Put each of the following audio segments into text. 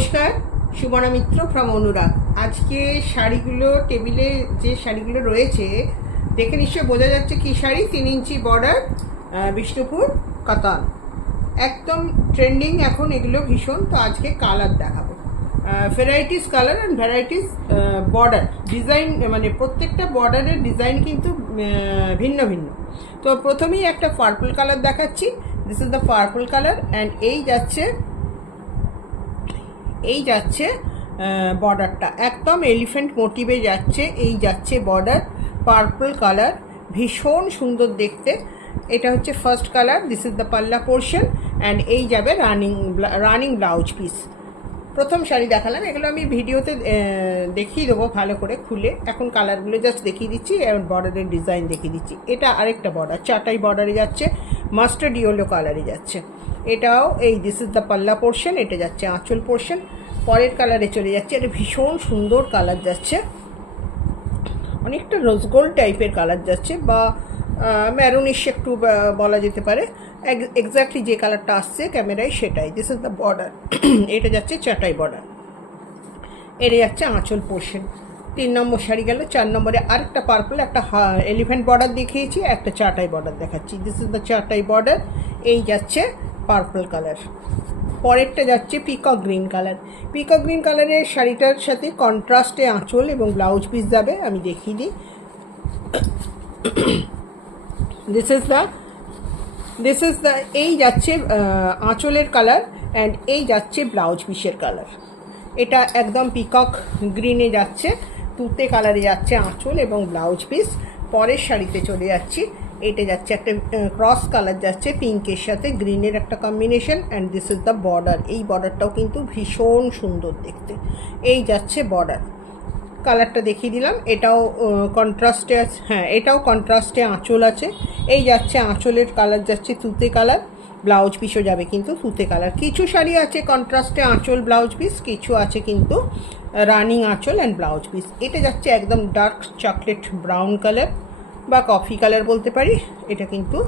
নমস্কার, সুবর্ণা মিত্র ফ্রম অনুরাগ। আজকে শাড়িগুলো টেবিলে যে শাড়িগুলো রয়েছে দেখে নিশ্চয়ই বোঝা যাচ্ছে কি শাড়ি। 3 ইঞ্চি বর্ডার, বিষ্ণুপুর কাতান, একদম ট্রেন্ডিং এখন এগুলো ভীষণ। তো আজকে কালার দেখাবো, varieties colour and varieties border design, মানে প্রত্যেকটা বর্ডারের ডিজাইন কিন্তু ভিন্ন ভিন্ন। তো প্রথমেই একটা পার্পল কালার দেখাচ্ছি। This is the purple colour and এই যাচ্ছে বর্ডারটা একদম এলিফ্যান্ট মোটিভে যাচ্ছে। এই যাচ্ছে বর্ডার, পার্পল কালার, ভীষণ সুন্দর দেখতে। এটা হচ্ছে first colour. This is the পাল্লা পোর্শন অ্যান্ড এই যাবে রানিং ব্লাউজ পিস। প্রথম শাড়ি দেখালাম, এগুলো আমি ভিডিওতে দেখিয়ে দেবো ভালো করে খুলে। এখন কালারগুলো জাস্ট দেখিয়ে দিচ্ছি এবং বর্ডারের ডিজাইন দেখিয়ে দিচ্ছি। এটা আরেকটা বর্ডার, চাটাই বর্ডারে যাচ্ছে, মাস্টার্ড ইয়েলো কালারে যাচ্ছে। এটাও এই দিস ইজ দ্য পাল্লা পোর্শন, এটা যাচ্ছে আঁচল পোর্শন। পরের কালারে চলে যাচ্ছে, এটা ভীষণ সুন্দর কালার যাচ্ছে, অনেকটা রোজ গোল্ড টাইপের কালার যাচ্ছে বা ম্যারুনিশ একটু বলা যেতে পারে। এক্স্যাক্টলি যে কালারটা আসছে ক্যামেরায় সেটাই। This is the border. এটা যাচ্ছে চাটাই বর্ডার, এটা যাচ্ছে আঁচল পোর্শন। 3 নম্বর শাড়ি গেল। 4 নম্বরে আরেকটা পার্পল, একটা এলিফ্যান্ট বর্ডার দেখিয়েছি, একটা চাটাই বর্ডার দেখাচ্ছি। This is the chatai border, এই যাচ্ছে পার্পল কালার। পরেরটা যাচ্ছে peacock green colour. Peacock green কালারের শাড়িটার সাথে কন্ট্রাস্টে আঁচল এবং ব্লাউজ পিস যাবে, আমি দেখিয়ে দিই। দিস ইজ দ্য এই যাচ্ছে আঁচলের কালার অ্যান্ড এই যাচ্ছে ব্লাউজ পিসের কালার। এটা একদম পিকক গ্রিনে যাচ্ছে, তুতে কালারে যাচ্ছে আঁচল এবং ব্লাউজ পিস। পরের শাড়িতে চলে যাচ্ছি, এটা যাচ্ছে একটা ক্রস কালার যাচ্ছে, পিঙ্কের সাথে গ্রিনের একটা combination and this is the border. এই বর্ডারটাও কিন্তু ভীষণ সুন্দর দেখতে। এই যাচ্ছে বর্ডার, কালারটা দেখিয়ে দিলাম। এটাও কন্ট্রাস্টে আছে, হ্যাঁ এটাও কন্ট্রাস্টে আঁচল আছে। এই যাচ্ছে আঁচলের কালার যাচ্ছে তুতে কালার, ব্লাউজ পিসও যাবে কিন্তু তুতে কালার। কিছু শাড়ি আছে কন্ট্রাস্টে আঁচল ব্লাউজ পিস, কিছু আছে কিন্তু রানিং আঁচল অ্যান্ড ব্লাউজ পিস। এটা যাচ্ছে একদম ডার্ক চকলেট ব্রাউন কালার বা কফি কালার বলতে পারি। এটা কিন্তু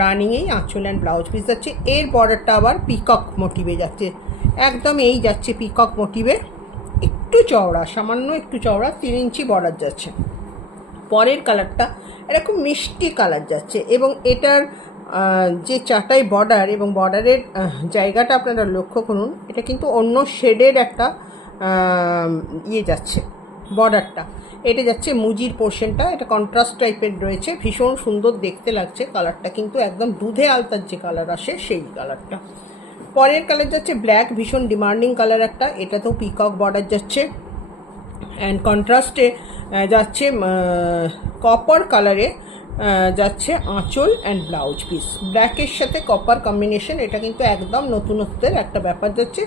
রানিংয়েই আঁচল অ্যান্ড ব্লাউজ পিস যাচ্ছে। এর বর্ডারটা আবার পিকক মোটিভে যাচ্ছে, একদম এই যাচ্ছে পিকক মোটিভে, একটু চওড়া, সামান্য একটু চওড়া, 3 ইঞ্চি বর্ডার যাচ্ছে। পরের কালারটা এরকম মিষ্টি কালার যাচ্ছে এবং এটার যে চাটাই বর্ডার এবং বর্ডারের জায়গাটা আপনারা লক্ষ্য করুন, এটা কিন্তু অন্য শেডের একটা ইয়ে যাচ্ছে বর্ডারটা। এটা যাচ্ছে মুজির পোর্শনটা, এটা কন্ট্রাস্ট টাইপের রয়েছে, ভীষণ সুন্দর দেখতে লাগছে। কালারটা কিন্তু একদম দুধে আলতার যে কালার আসে সেই কালারটা। পরের কালার যাচ্ছে ব্ল্যাক, ভীষণ ডিমান্ডিং কালার একটা। এটাতেও পিকক বর্ডার যাচ্ছে অ্যান্ড কন্ট্রাস্টে যাচ্ছে কপার কালারে যাচ্ছে আঁচল অ্যান্ড ব্লাউজ পিস। ব্ল্যাকের সাথে কপার কম্বিনেশন, এটা কিন্তু একদম নতুনত্বের একটা ব্যাপার যাচ্ছে।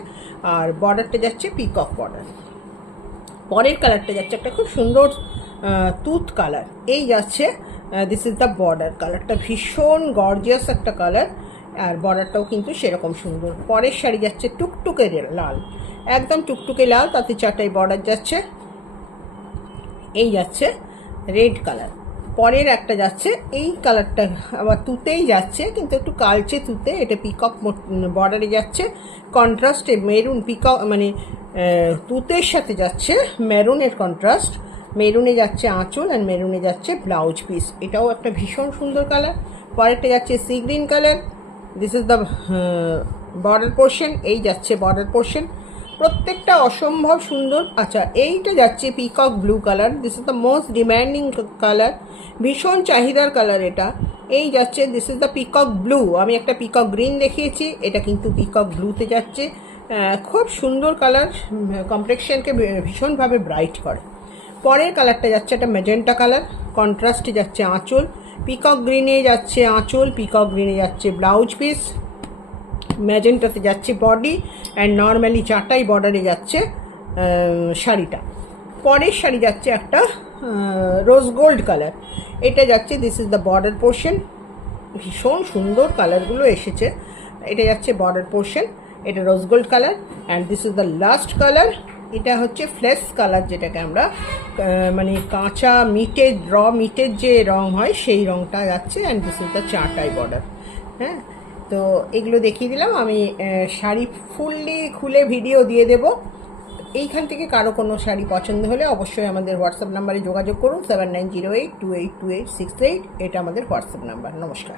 আর বর্ডারটা যাচ্ছে পিকক বর্ডার। পরের কালারটা যাচ্ছে একটা খুব সুন্দর তুত কালার, এই যাচ্ছে দিস ইজ দ্য বর্ডার। কালারটা ভীষণ গর্জিয়াস একটা কালার আর বর্ডারটাও কিন্তু সেরকম সুন্দর। পরের শাড়ি যাচ্ছে টুকটুকে লাল, একদম টুকটুকে লাল, তাতে চাটাই বর্ডার যাচ্ছে। এই যাচ্ছে রেড কালার। পরের একটা যাচ্ছে এই কালারটা আবার তুতেই যাচ্ছে কিন্তু একটু কালচে তুতে, এটা পিকক বর্ডারে যাচ্ছে। কন্ট্রাস্টে মেরুন, পিকক মানে তুতের সাথে যাচ্ছে মেরুনের কন্ট্রাস্ট, মেরুনে যাচ্ছে আঁচল অ্যান্ড মেরুনে যাচ্ছে ব্লাউজ পিস। এটাও একটা ভীষণ সুন্দর কালার। পরেরটা যাচ্ছে sea green colour, this is the border portion, এই যাচ্ছে বর্ডার পোর্শন। প্রত্যেকটা অসম্ভব সুন্দর। আচ্ছা, এইটা যাচ্ছে peacock blue colour, this is the most demanding colour, ভীষণ চাহিদার কালার এটা। এই যাচ্ছে this is the peacock blue. আমি একটা পিকক গ্রিন দেখিয়েছি, এটা কিন্তু পিকক ব্লুতে যাচ্ছে। খুব সুন্দর কালার, কমপ্লেক্সনকে ভীষণভাবে ব্রাইট করে। পরের কালারটা যাচ্ছে একটা ম্যাজেন্টা কালার, কন্ট্রাস্টে যাচ্ছে আঁচল, পিকক গ্রিনে যাচ্ছে আঁচল, পিকক গ্রিনে যাচ্ছে ব্লাউজ পিস, ম্যাজেন্টাতে যাচ্ছে বডি অ্যান্ড নর্মালি চাটাই বর্ডারে যাচ্ছে শাড়িটা। পরের শাড়ি যাচ্ছে একটা রোজ গোল্ড কালার, এটা যাচ্ছে this is the border portion. ভীষণ সুন্দর কালারগুলো এসেছে। এটা যাচ্ছে বর্ডার পোর্শন, এটা rose gold colour and this is the last colour. এটা হচ্ছে ফ্লেশ কালার, যেটাকে আমরা মানে কাঁচা মিটের মিটের যে রং হয় সেই রংটা যাচ্ছে and this is the chatai border. হ্যাঁ, তো এগুলো দেখিয়ে দিলাম। আমি শাড়ি ফুললি খুলে ভিডিও দিয়ে দেব। এইখান থেকে কারো কোনো শাড়ি পছন্দ হলে অবশ্যই আমাদের হোয়াটসঅ্যাপ নাম্বারে যোগাযোগ করুন, 7908282868। এটা আমাদের হোয়াটসঅ্যাপ নাম্বার। নমস্কার।